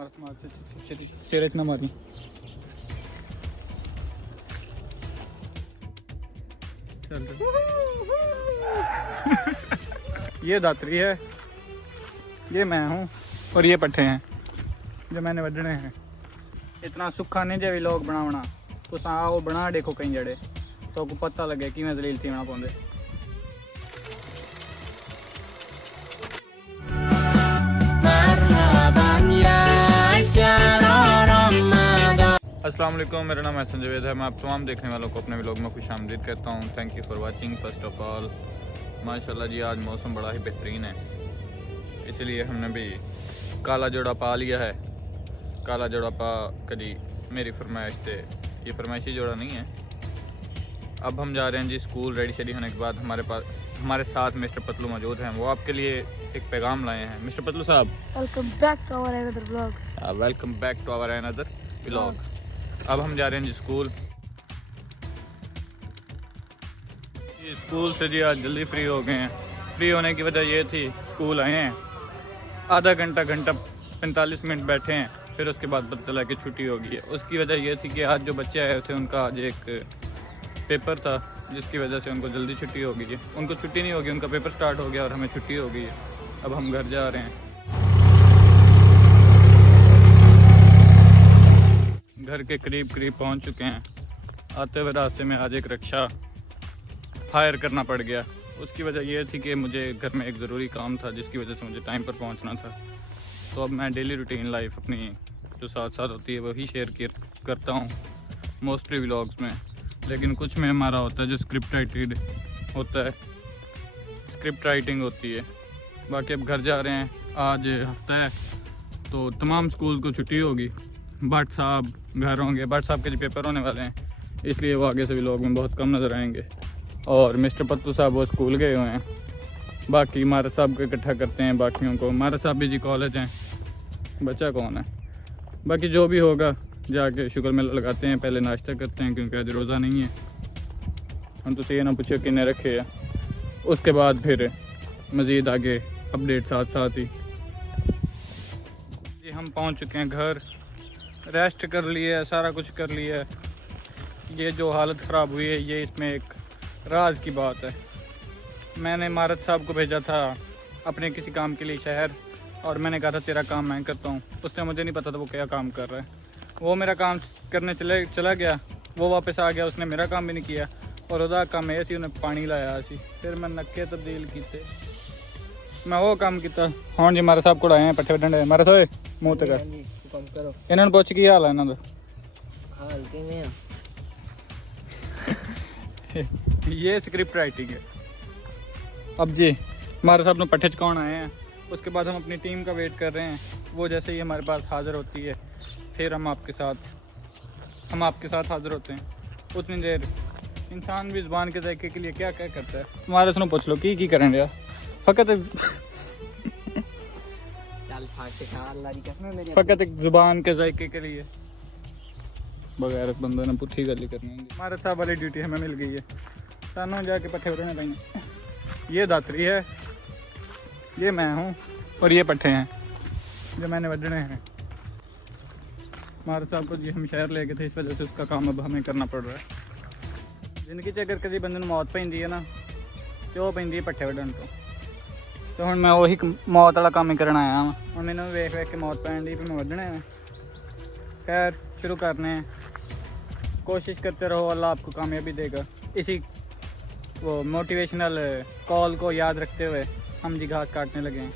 सिर इतना मारी ये दात्री है, ये मैं हूँ और ये पट्ठे हैं जो मैंने वजने हैं। इतना सुखा नहीं जे लोग बनावना तुस आओ बना देखो कहीं जड़े तो को पता लगे कि मैं जलील थी बना पाते। अस्सलाम वालेकुम, मेरा नाम है जावेद है। मैं आप तमाम देखने वालों को अपने व्लॉग में खुश आमदीद कहता हूँ। Thank you for watching. First of all माशाल्लाह जी आज मौसम बड़ा ही बेहतरीन है, इसलिए हमने भी काला जोड़ा पा लिया है। काला जोड़ा पा कभी मेरी फरमाइश से, ये फरमाइशी जोड़ा नहीं है। अब हम जा रहे हैं जी स्कूल। रेडी शेडी होने के बाद हमारे साथ मिस्टर पतलू मौजूद हैं। वो आपके लिए एक पैगाम लाए हैं। मिस्टर पतलू साहब, welcome back to our another vlog. Welcome back to our another vlog. अब हम जा रहे हैं जी स्कूल। ये स्कूल से जी आज जल्दी फ्री हो गए हैं। फ्री होने की वजह ये थी, स्कूल आए हैं, आधा घंटा 45 मिनट बैठे हैं, फिर उसके बाद पता चला कि छुट्टी हो गई है। उसकी वजह ये थी कि आज जो बच्चे आए थे उनका आज एक पेपर था, जिसकी वजह से उनको जल्दी छुट्टी हो गई है। उनको छुट्टी नहीं होगी, उनका पेपर स्टार्ट हो गया और हमें छुट्टी हो गई है। अब हम घर जा रहे हैं। घर के करीब पहुंच चुके हैं। आते हुए रास्ते में आज एक रिक्शा हायर करना पड़ गया। उसकी वजह यह थी कि मुझे घर में एक ज़रूरी काम था, जिसकी वजह से मुझे टाइम पर पहुंचना था। तो अब मैं डेली रूटीन लाइफ अपनी जो साथ साथ होती है वही शेयर करता हूँ मोस्टली व्लॉग्स में। लेकिन कुछ में हमारा होता है जो स्क्रिप्ट राइटेड होता है, स्क्रिप्ट राइटिंग होती है। बाकी अब घर जा रहे हैं। आज हफ्ता है तो तमाम स्कूल को छुट्टी होगी। भट्ट साहब घर होंगे, भट्ट साहब के जो पेपर होने वाले हैं, इसलिए वो आगे से भी लोग में बहुत कम नज़र आएंगे। और मिस्टर पत्तू साहब वो स्कूल गए हुए हैं। बाकी मारत साहब को इकट्ठा करते हैं बाकियों को। मारत साहब भी जी कॉलेज हैं, बच्चा कौन है। बाकी जो भी होगा जाके शुगर में लगाते हैं, पहले नाश्ता करते हैं क्योंकि आज रोज़ा नहीं है। हम तो ये ना पूछे किन्ने रखे है, उसके बाद फिर मज़ीद आगे अपडेट साथ ही। जी हम पहुंच चुके हैं घर, रेस्ट कर लिए, सारा कुछ कर लिया। ये जो हालत ख़राब हुई है ये इसमें एक राज की बात है। मैंने मारत साहब को भेजा था अपने किसी काम के लिए शहर, और मैंने कहा था तेरा काम मैं करता हूँ। उसने मुझे नहीं पता था वो क्या काम कर रहा है। वो मेरा काम करने चला गया, वो वापस आ गया, उसने मेरा काम भी नहीं किया। और ਉਹਦਾ ਕੰਮ ਇਹ ਸੀ ਉਹਨੇ ਪਾਣੀ ਲਾਇਆ ਸੀ, ਫਿਰ ਮੈਂ ਨੱਕੇ ਤਬਦੀਲ ਕੀਤੇ, ਮੈਂ ਉਹ ਕੰਮ ਕੀਤਾ। ਹੁਣ ਜੀ ਮਾਰੇ ਸਾਹਿਬ ਕੋਲ ਆਏ ਆ ਪੱਠੇ ਵੱਢਣ ਦੇ। ਮਾਰੇ ਹੋਏ ਮੂੰਹ ਤੇ ਕਰ, ਇਹਨਾਂ ਨੂੰ ਪੁੱਛ ਕੀ ਹਾਲ ਹੈ ਇਹਨਾਂ ਦਾ। हाल किवें आ? ये स्क्रिप्ट राइटिंग है। अब जी हमारे साहब ने पट्ठे चकाउन आए हैं। उसके बाद हम अपनी टीम का वेट कर रहे हैं। वो जैसे ही हमारे पास हाज़िर होती है फिर हम आपके साथ हाज़िर होते हैं। उतनी देर इंसान भी ज़ुबान के जायके के लिए क्या क्या करता है। हमारे सुनो पूछ लो की करें यार, फ़कत एक ज़ुबान के जायके के लिए बगैर बंदों ने पुठी गल करनी है। हमारे साहब वाली ड्यूटी हमें मिल गई है, सानों जाके पट्ठे उड़ने पाएंगे। ये दात्री है, ये मैं हूँ और ये पट्ठे हैं जो मैंने वजने हैं। हमारे साहब को जी हम शहर ले गए थे, इस वजह से उसका काम अब हमें करना पड़ रहा है। जिंदगी च अगर कभी बंदे नूं मौत पैंदी है ना तो वो पैंदी है पट्ठे वड्ढण तो हुण मैं वही मौत वाला काम ही करन आया हाँ। हुण मैनूं वेख के मौत पैण दी, मैं वड्ढने हैं। खैर शुरू करने हैं। कोशिश करते रहो, अल्लाह आपको कामयाबी देगा। इसी वो मोटिवेशनल कॉल को याद रखते हुए हम जी घास काटने लगे हैं।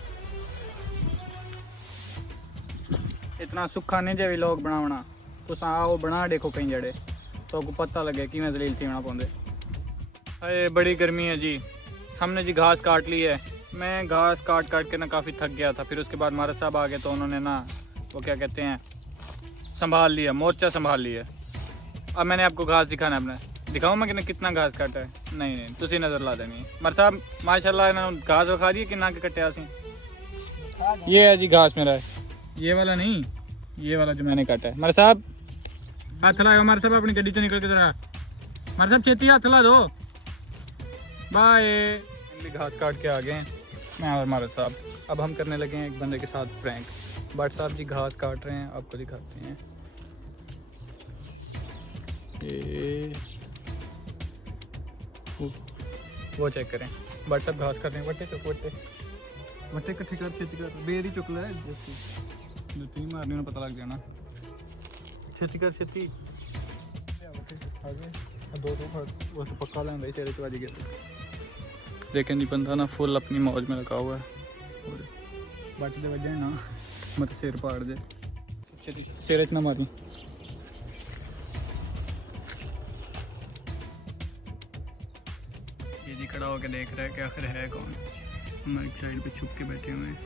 इतना सुखा नहीं जे लोग बनावना तुस आओ बना देखो कहीं जड़े तो को पता लगे कि मैं जलील थी बना पाते। अरे बड़ी गर्मी है जी। हमने जी घास काट ली है। मैं घास काट के ना काफ़ी थक गया था। फिर उसके बाद मारत साहब आ गए तो उन्होंने ना वो क्या कहते हैं संभाल लिया, मोर्चा संभाल लिया। अब मैंने आपको घास दिखाना है अपना। दिखाऊँ मैं कि कितना घास काटा है? नहीं तुसी नज़र ला देनी है। मर साहब माशाल्लाह इन्होंने घास विखा दी कि ना के कट्टे सी। ये है जी घास मेरा है, ये वाला नहीं, ये वाला जो मैंने काटा है। मर साहब हाथ लाओ, मर साहब अपनी गड्डी से निकल के जरा, मर साहब छेती हाथ ला दो। बाय। घास काट के आ गए हैं मैं और मारत साहब। अब हम करने लगे हैं एक बंदे के साथ प्रैंक। भट्ट साहब जी घास काट रहे हैं, आपको दिखाते हैं। ये वो चेक करें, भट्ट साहब घास कर रहे हैं। वट्टे चुक, वट्टे कट्ठे कर, छेती कर, बेरी चुक ले, तीन मारने में पता लग जाना। छेती कर, छेती आगे दो वो तो पक्का लेंगे तेरे के बाजी गया। देखें जी बंदा ना फुल अपनी मौज में लगा हुआ है, और बाकी तो वजह ना मत सिर पाड़ दे, सिर इतना मारी। ये जी खड़ा होकर देख रहा है कि आखिर है कौन। हम एक साइड पे छुप के बैठे हुए हैं।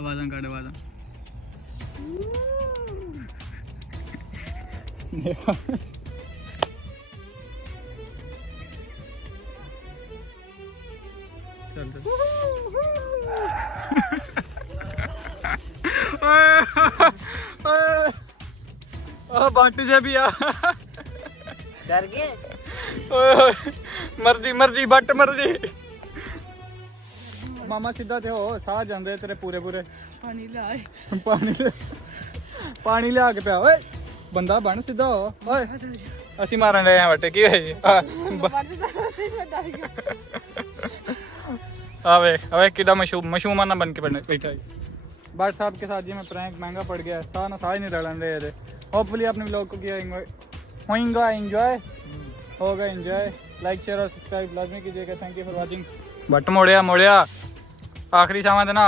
आवाज़ काट, आवाज़ चल चल। बांटी से भी आ डर गए? मर्जी मर्जी बट मर्जी। मामा सीधा थे हो, साह जाते तेरे पूरे पूरे। पानी लाए, पानी लिया के पिया। ओए बंदा बन सीधा हो। ओए ਅਸੀਂ ਮਾਰਨ ਰਹੇ ਹਾਂ ਬਟੇ ਕੀ ਹੋਇਆ ਜੀ? आवे आवे किदा मशहूमाना बन के बैठा है। भट्ट साहब के साथ जी में प्रैंक महंगा पड़ गया, साह ना साह ही नहीं रलन रहे थे। होपफुली आपने व्लॉग को किया होगा एंजॉय, होगा एंजॉय। लाइक शेयर और सब्सक्राइब लाजमी कीजिएगा। Thank you for watching. भट्ट मोड़िया मोड़िया आखिरी सामान देना।